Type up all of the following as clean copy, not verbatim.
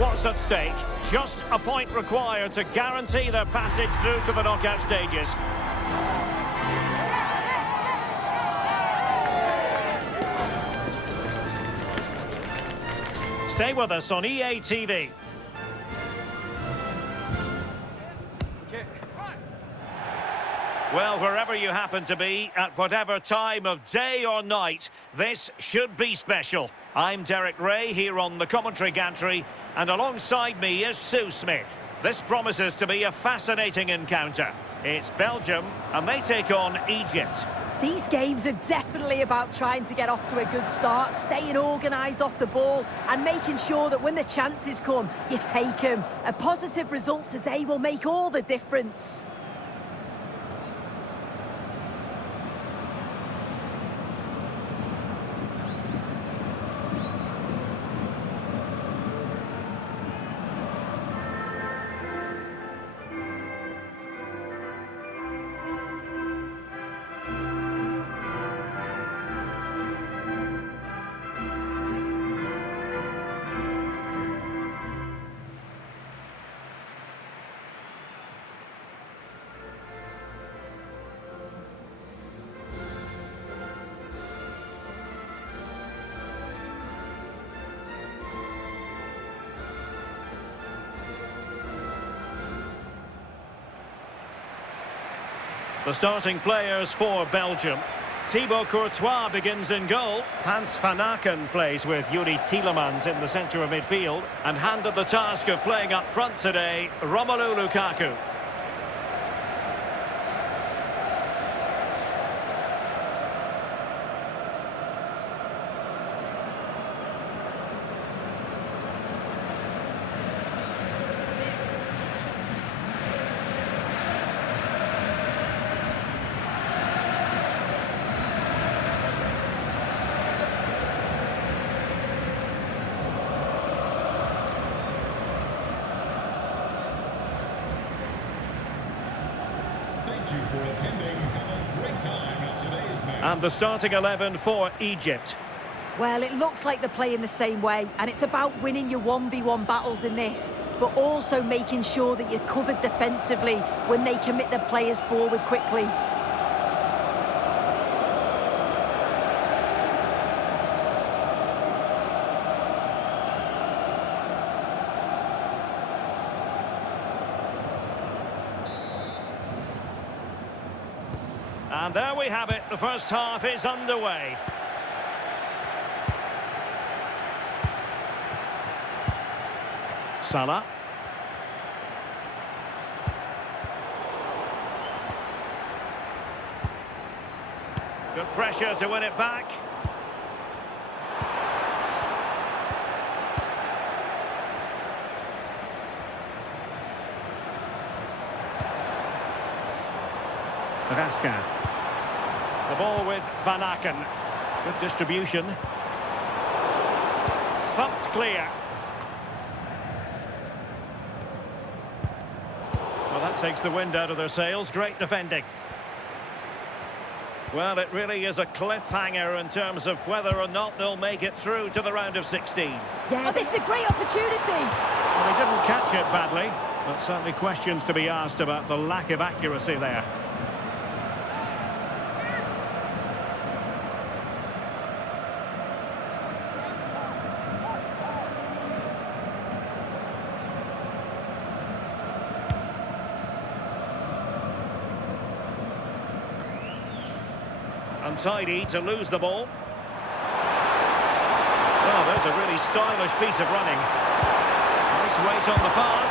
what's at stake. Just a point required to guarantee their passage through to the knockout stages. Stay with us on EA TV. Well, wherever you happen to be, at whatever time of day or night, this should be special. I'm Derek Ray here on the commentary gantry, and alongside me is Sue Smith. This promises to be a fascinating encounter. It's Belgium, and they take on Egypt. These games are definitely about trying to get off to a good start, staying organised off the ball, and making sure that when the chances come, you take them. A positive result today will make all the difference. The starting players for Belgium. Thibaut Courtois begins in goal. Hans van Aken plays with Yuri Tielemans in the centre of midfield. And handed the task of playing up front today, Romelu Lukaku. And the starting 11 for Egypt. Well, it looks like they're playing the same way, and it's about winning your 1v1 battles in this, but also making sure that you're covered defensively when they commit their players forward quickly. And there we have it, the first half is underway. Salah. Good pressure to win it back. Raska. The ball with Van Aken. Good distribution. Thumped clear. Well, that takes the wind out of their sails. Great defending. Well, it really is a cliffhanger in terms of whether or not they'll make it through to the round of 16. Yeah, this is a great opportunity. Well, they didn't catch it badly, but certainly questions to be asked about the lack of accuracy there. Untidy to lose the ball. Well, there's a really stylish piece of running. Nice weight on the pass.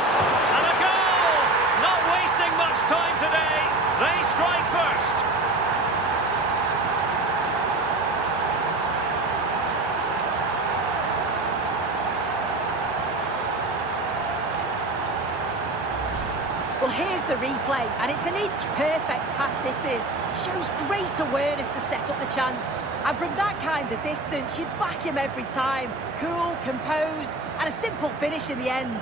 And a goal! Not wasting much time today. They strike first. Well, here's the replay, and it's an inch-perfect pass this is. Shows great awareness to set up the chance. And from that kind of distance, you'd back him every time. Cool, composed, and a simple finish in the end.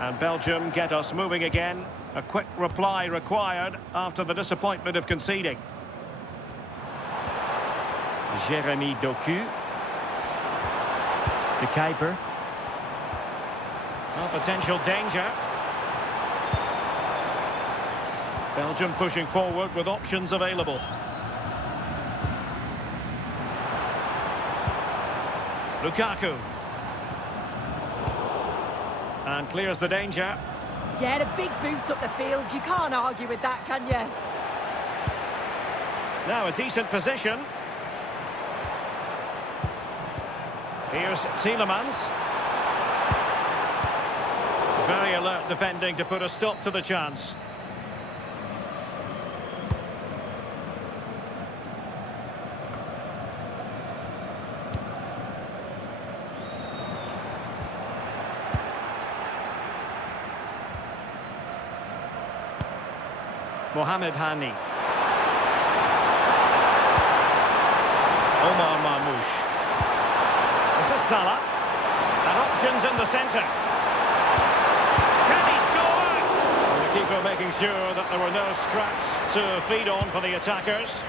And Belgium get us moving again. A quick reply required after the disappointment of conceding. Jeremy Doku. De Kuiper. Well, potential danger. Belgium pushing forward with options available. Lukaku. And clears the danger. Yeah, a big boot up the field. You can't argue with that, can you? Now a decent position. Here's Tielemans. Very alert defending to put a stop to the chance. Mohamed Hani. Omar Marmoush. This is Salah. And options in the centre. Can he score? And the keeper making sure that there were no scraps to feed on for the attackers.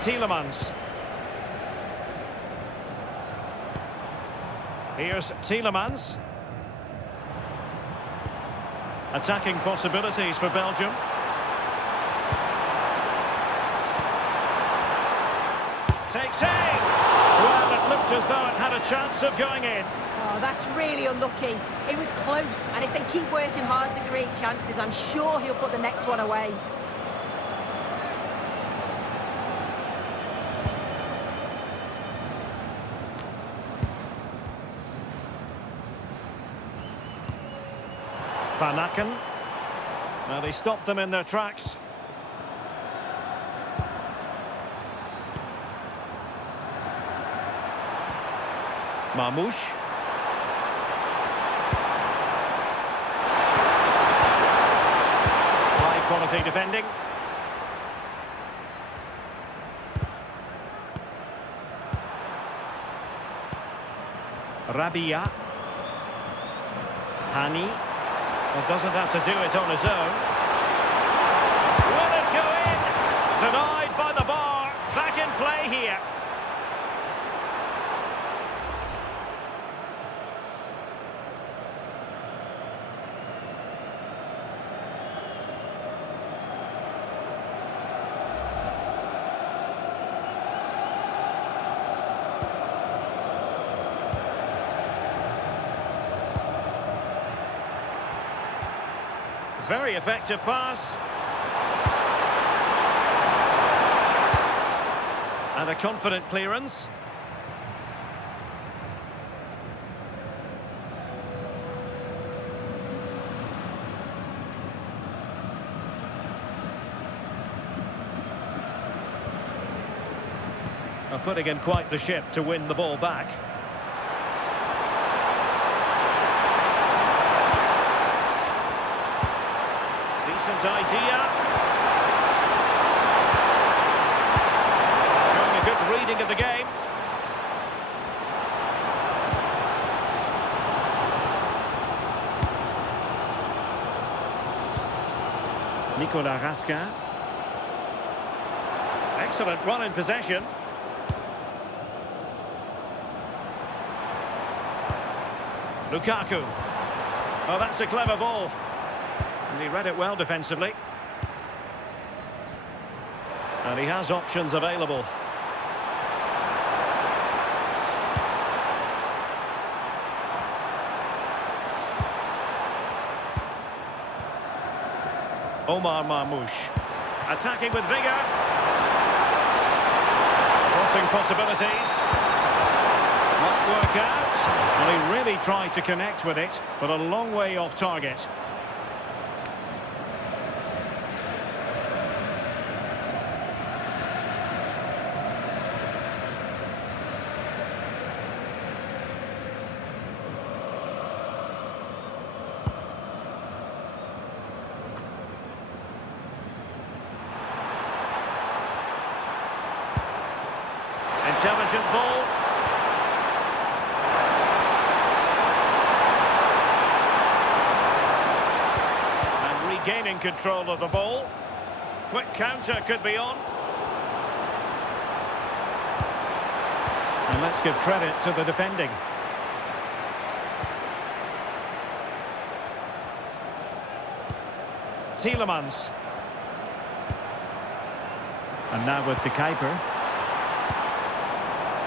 Tielemans. Here's Tielemans. Attacking possibilities for Belgium. Takes aim! Well, it looked as though it had a chance of going in. Oh, that's really unlucky. It was close, and if they keep working hard to create chances, I'm sure he'll put the next one away. Van Aken. Now they stopped them in their tracks. Marmoush. High quality defending. Rabia. Hani. Well, doesn't have to do it on his own. Will it go in? Denied by the bar. Back in play here. Very effective pass. And a confident clearance. Putting in quite the shift to win the ball back. Idea. Showing a good reading of the game. Nicolas Raskin. Excellent run in possession. Lukaku. Oh, that's a clever ball. And he read it well defensively. And he has options available. Omar Marmoush. Attacking with vigour. Crossing possibilities. Might work out. Well, he really tried to connect with it, but a long way off target. Intelligent ball. regaining control of the ball. Quick counter could be on. And let's give credit to the defending. Tielemans. And now with De Kuiper.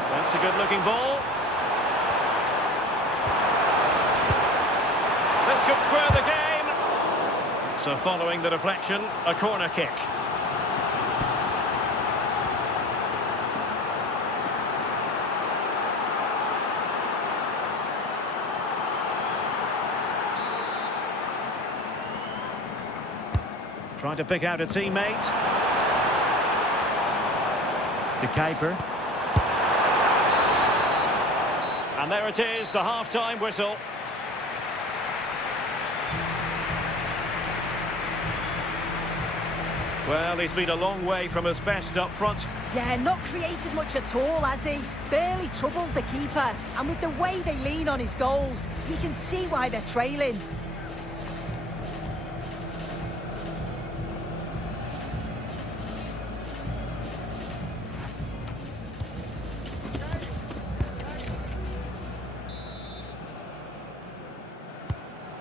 That's a good-looking ball. This could square the game. So following the deflection, a corner kick. Trying to pick out a teammate. De Kuiper. And there it is, the half-time whistle. Well, he's been a long way from his best up front. Yeah, not created much at all, has he? Barely troubled the keeper. And with the way they lean on his goals, you can see why they're trailing.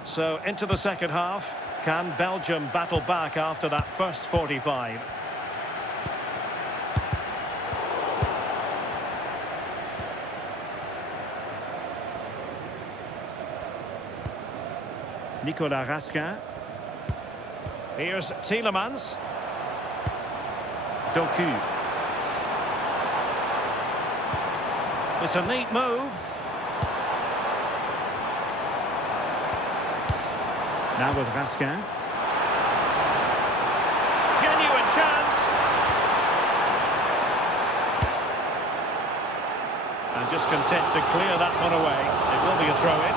So into the second half. Can Belgium battle back after that first 45? Nicolas Raskin. Here's Tielemans. Doku. It's a neat move. Now with Raskin. Genuine chance. And just content to clear that one away. It will be a throw-in.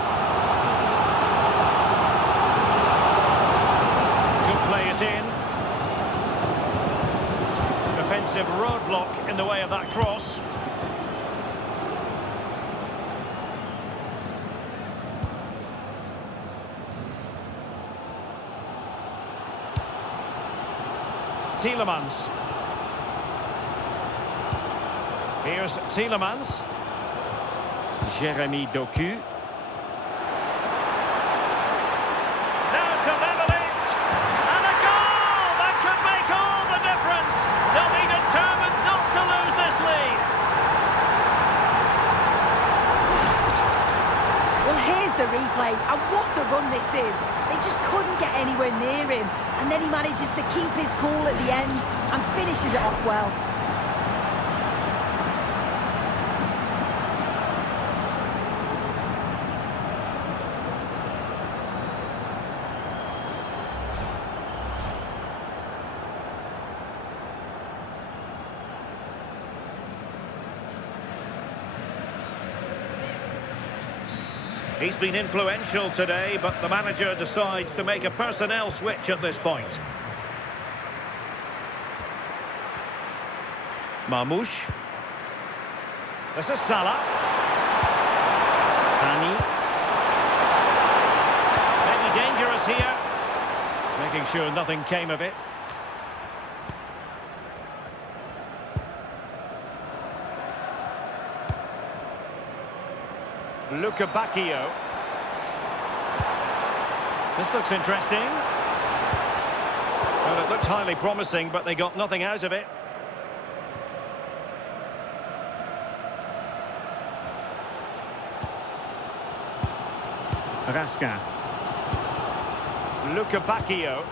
Could play it in. Defensive roadblock in the way of that cross. Tielemans. Here's Tielemans. Jeremy Doku. Now to level it. And a goal! That could make all the difference. They'll be determined not to lose this lead. Well, here's the replay, and what a run this is. They just couldn't get anywhere near him. And then he manages to keep his cool at the end and finishes it off well. He's been influential today, but the manager decides to make a personnel switch at this point. Marmouche. This is Salah. Hani. Maybe dangerous here. Making sure nothing came of it. Luca Bacchio. This looks interesting. Well, it looked highly promising, but they got nothing out of it. Raskin. Luca Bacchio.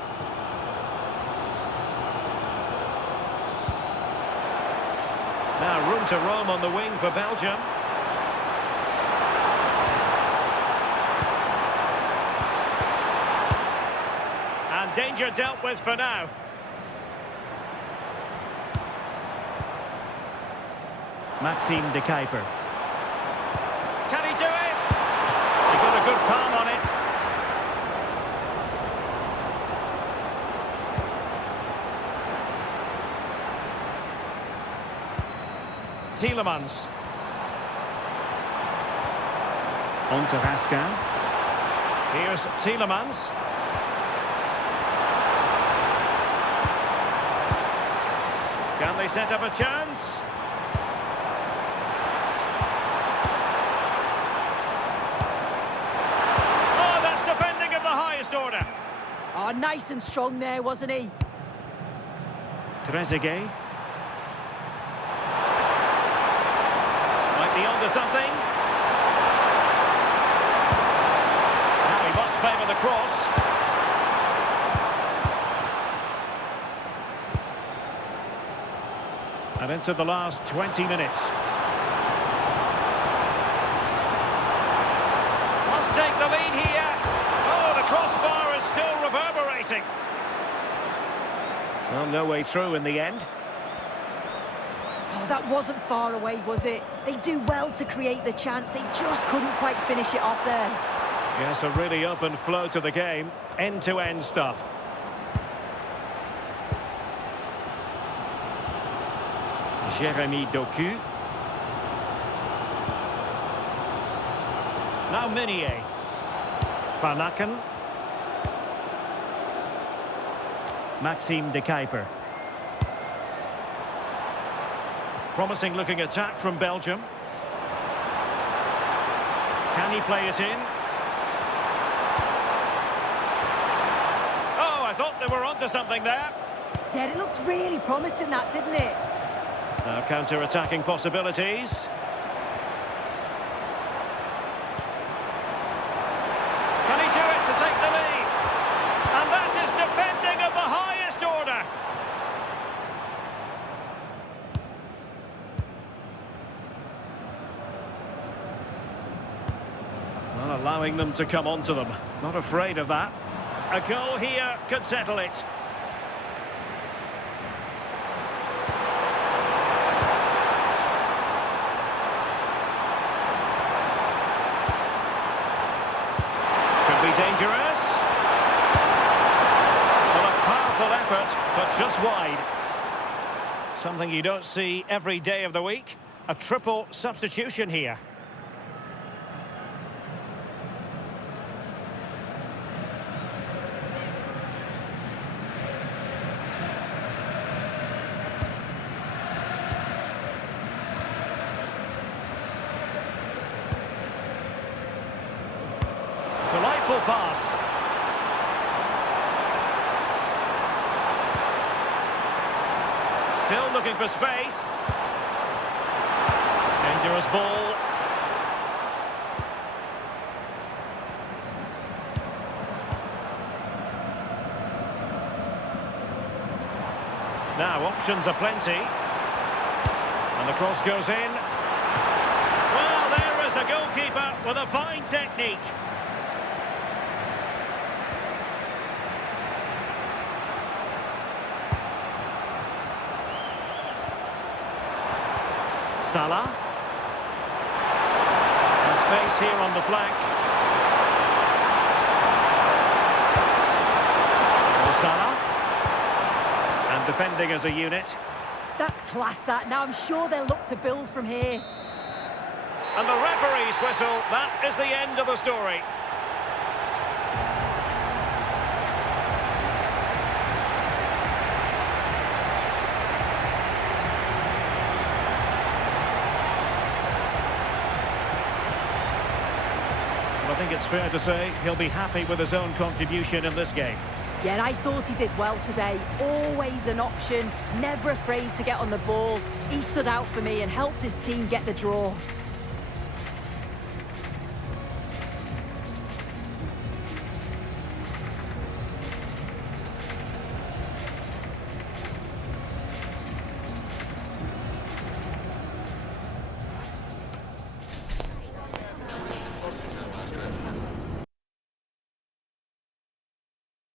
Now room to roam on the wing for Belgium. And danger dealt with for now. Maxime De Kuiper. Can he do it? He got a good palm on it. Tielemans. On to Raskin. Here's Tielemans. Can they set up a chance? Oh, that's defending of the highest order. Oh, nice and strong there, wasn't he? Trezeguet. Might be onto something. Now he must favour the cross. And into the last 20 minutes. Must take the lead here. Oh, the crossbar is still reverberating. Well, no way through in the end. Oh, that wasn't far away, was it? They do well to create the chance. They just couldn't quite finish it off there. Yes, a really open flow to the game. End-to-end stuff. Jeremy Doku. Now Minier. Van Aken. Maxime de Kuiper. Promising looking attack from Belgium. Can he play it in? Oh, I thought they were onto something there. Yeah, it looked really promising, that, didn't it? Now counter-attacking possibilities. Can he do it to take the lead? And that is defending of the highest order. Well, allowing them to come onto them. Not afraid of that. A goal here could settle it. Dangerous. Well, a powerful effort, but just wide. Something you don't see every day of the week. A triple substitution here. Delightful pass. Still looking for space. Dangerous ball. Now options are plenty. And the cross goes in. Well, there is a goalkeeper with a fine technique. Salah. And space here on the flank. Salah. And defending as a unit. That's class, that. Now I'm sure they'll look to build from here. And the referee's whistle. That is the end of the story. I think it's fair to say he'll be happy with his own contribution in this game. Yeah, I thought he did well today. Always an option, never afraid to get on the ball. He stood out for me and helped his team get the draw.